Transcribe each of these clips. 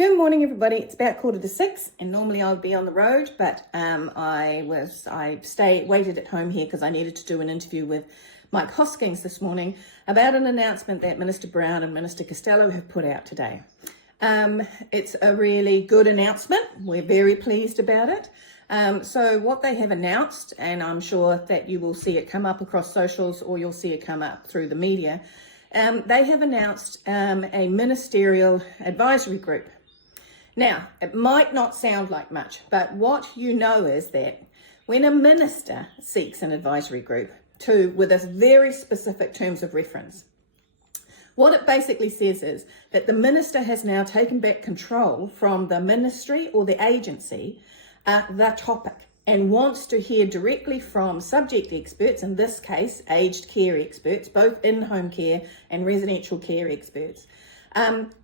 Good morning, everybody. It's about 5:45, and normally I would be on the road, but I waited at home here because I needed to do an interview with Mike Hoskins this morning about an announcement that Minister Brown and Minister Costello have put out today. It's a really good announcement. We're very pleased about it. So what they have announced, and I'm sure that you will see it come up across socials or you'll see it come up through the media, they have announced a ministerial advisory group. Now, it might not sound like much, but what you know is that when a minister seeks an advisory group with a very specific terms of reference, what it basically says is that the minister has now taken back control from the ministry or the agency, the topic, and wants to hear directly from subject experts, in this case, aged care experts, both in-home care and residential care experts,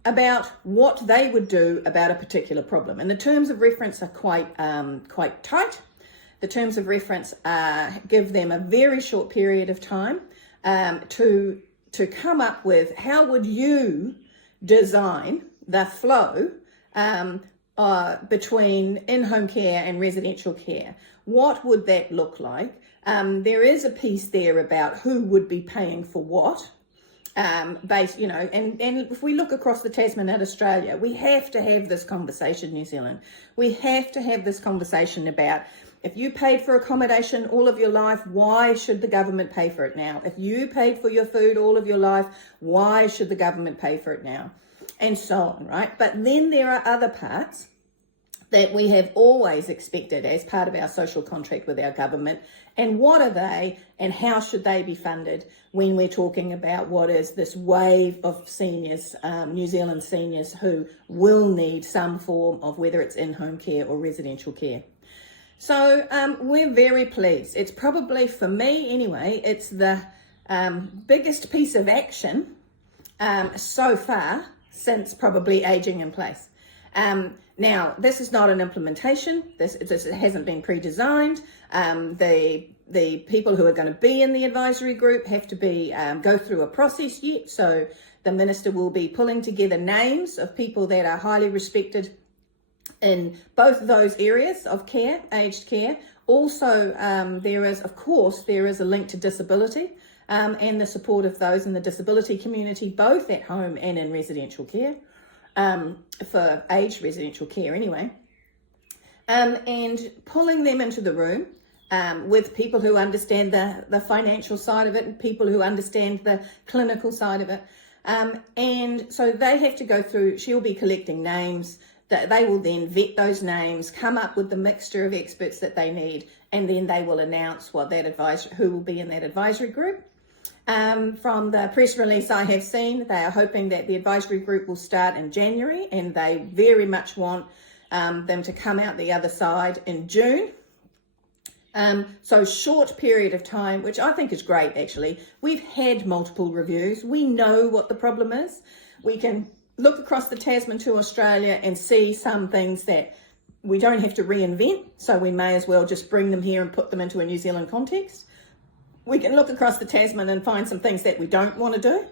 about what they would do about a particular problem. And the terms of reference are quite tight. The terms of reference give them a very short period of time to come up with how would you design the flow between in-home care and residential care. What would that look like? There is a piece there about who would be paying for what. And if we look across the Tasman at Australia, we have to have this conversation, New Zealand. We have to have this conversation about, if you paid for accommodation all of your life, why should the government pay for it now? If you paid for your food all of your life, why should the government pay for it now? And so on, right? But then there are other parts that we have always expected as part of our social contract with our government. And what are they and how should they be funded when we're talking about what is this wave of seniors, New Zealand seniors who will need some form of, whether it's in-home care or residential care. So we're very pleased. It's probably, for me anyway, it's the biggest piece of action so far since probably ageing in place. Now, this is not an implementation. This hasn't been pre-designed. The people who are going to be in the advisory group have to go through a process yet. So the minister will be pulling together names of people that are highly respected in both those areas of care, aged care. Also, there is a link to disability and the support of those in the disability community, both at home and in residential care. For aged residential care anyway, and pulling them into the room with people who understand the financial side of it and people who understand the clinical side of it. And so they have to go through, she'll be collecting names, that they will then vet those names, come up with the mixture of experts that they need, and then they will announce who will be in that advisory group. From the press release I have seen, they are hoping that the advisory group will start in January, and they very much want them to come out the other side in June. So short period of time, which I think is great actually. We've had multiple reviews. We know what the problem is. We can look across the Tasman to Australia and see some things that we don't have to reinvent, so we may as well just bring them here and put them into a New Zealand context. We can look across the Tasman and find some things that we don't want to do.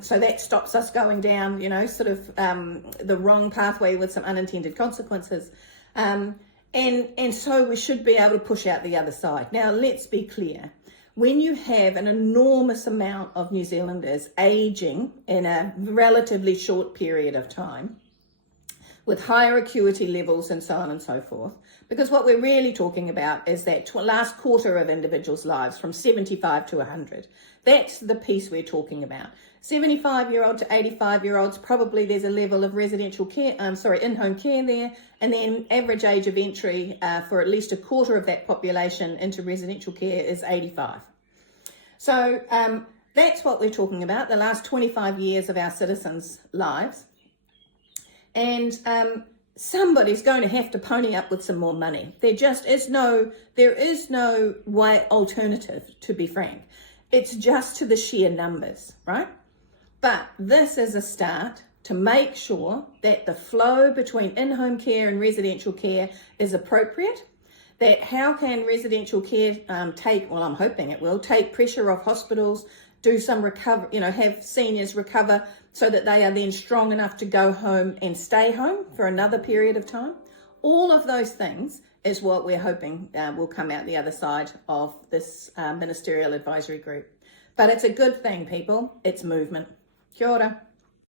So that stops us going down, the wrong pathway with some unintended consequences. And so we should be able to push out the other side. Now, let's be clear. When you have an enormous amount of New Zealanders aging in a relatively short period of time, with higher acuity levels and so on and so forth, because what we're really talking about is that last quarter of individuals' lives from 75 to 100. That's the piece we're talking about. 75-year-old to 85-year-olds, probably there's a level of residential care, in-home care there, and then average age of entry for at least a quarter of that population into residential care is 85. So that's what we're talking about, the last 25 years of our citizens' lives. And somebody's going to have to pony up with some more money. There is no way alternative, to be frank. It's just to the sheer numbers, right? But this is a start to make sure that the flow between in-home care and residential care is appropriate. That how can residential care I'm hoping it will, take pressure off hospitals, do some recover, have seniors recover so that they are then strong enough to go home and stay home for another period of time. All of those things is what we're hoping will come out the other side of this ministerial advisory group. But it's a good thing, people. It's movement. Kia ora.